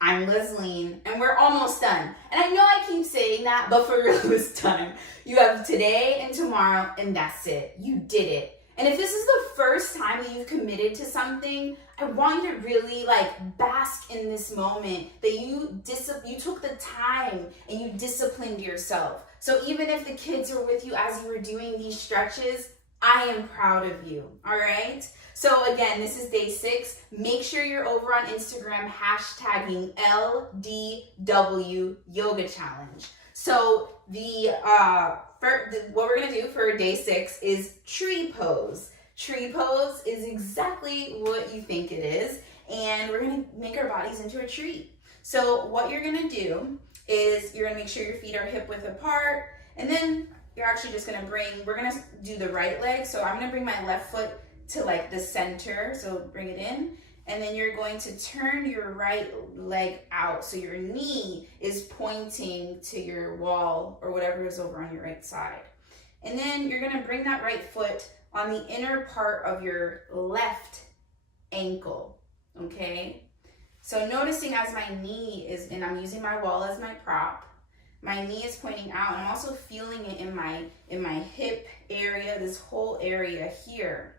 I'm Lesline, and we're almost done. And I know I keep saying that, but for real this time. You have today and tomorrow, and that's it. You did it. And if this is the first time that you've committed to something, I want you to really bask in this moment that you took the time and you disciplined yourself. So even if the kids are with you as you were doing these stretches, I am proud of you, all right? So again, this is day 6. Make sure you're over on Instagram hashtagging LDW Yoga Challenge. So what we're gonna do for day 6 is tree pose. Tree pose is exactly what you think it is, and we're gonna make our bodies into a tree. So what you're gonna do is you're gonna make sure your feet are hip width apart, and then you're actually just gonna we're gonna do the right leg. So I'm gonna bring my left foot to the center, so bring it in, and then you're going to turn your right leg out so your knee is pointing to your wall or whatever is over on your right side. And then you're gonna bring that right foot on the inner part of your left ankle, okay? So noticing as my knee is, and I'm using my wall as my prop, my knee is pointing out, and I'm also feeling it in my hip area, this whole area here.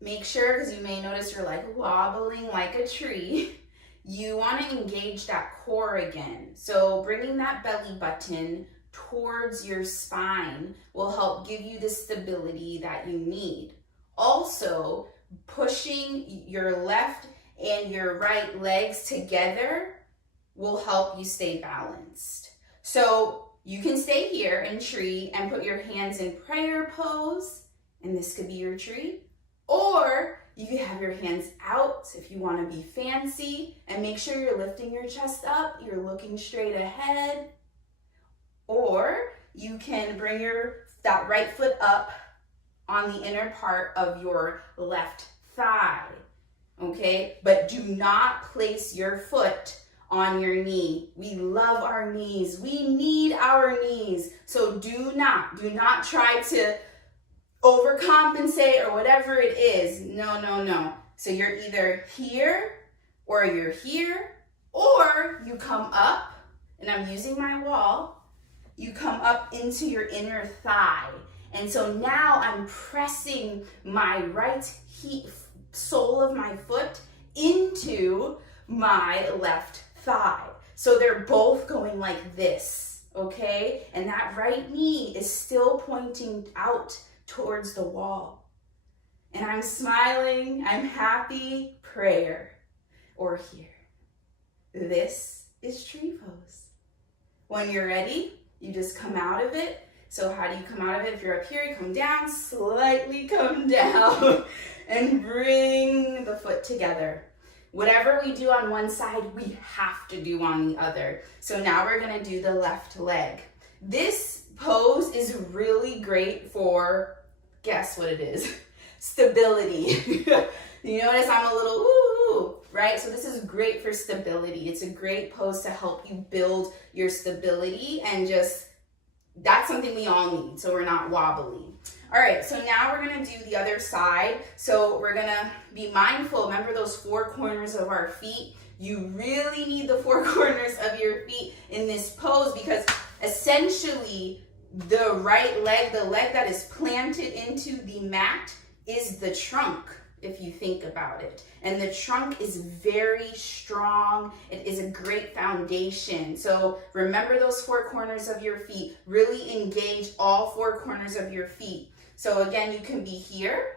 Make sure, because you may notice you're wobbling like a tree, you want to engage that core again. So bringing that belly button towards your spine will help give you the stability that you need. Also, pushing your left and your right legs together will help you stay balanced. So you can stay here in tree and put your hands in prayer pose, and this could be your tree. Or you can have your hands out if you want to be fancy, and make sure you're lifting your chest up, you're looking straight ahead. Or you can bring that right foot up on the inner part of your left thigh, okay? But do not place your foot on your knee. We love our knees. We need our knees. So do not try to overcompensate or whatever it is. No. So you're either here or you're here, or you come up, and I'm using my wall, you come up into your inner thigh. And so now I'm pressing my right sole of my foot into my left thigh. So they're both going like this, okay? And that right knee is still pointing out towards the wall. And I'm smiling, I'm happy, prayer, or here. This is tree pose. When you're ready, you just come out of it. So how do you come out of it? If you're up here, you come down, slightly come down, and bring the foot together. Whatever we do on one side, we have to do on the other. So now we're gonna do the left leg. This pose is really great for, guess what it is? Stability. You notice I'm a little woo, right? So this is great for stability. It's a great pose to help you build your stability, and that's something we all need, so we're not wobbly. All right, so now we're gonna do the other side. So we're gonna be mindful. Remember those 4 corners of our feet? You really need the 4 corners of your feet in this pose, because essentially the right leg, the leg that is planted into the mat, is the trunk, if you think about it. And the trunk is very strong. It is a great foundation. So remember those 4 corners of your feet. Really engage all 4 corners of your feet. So again, you can be here,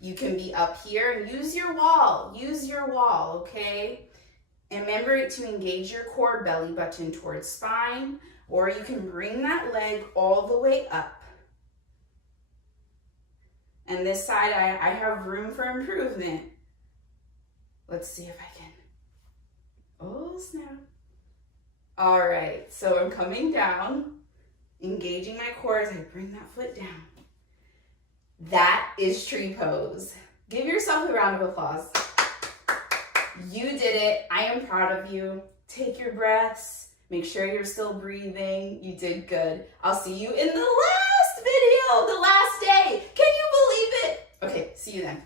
you can be up here, and use your wall, okay? And remember to engage your core, belly button towards spine, or you can bring that leg all the way up. And this side, I have room for improvement. Let's see if I can. Oh, snap. All right, so I'm coming down, engaging my core as I bring that foot down. That is tree pose. Give yourself a round of applause. You did it. I am proud of you. Take your breaths. Make sure you're still breathing. You did good. I'll see you in the last video, the last day. Can you believe it? Okay, see you then.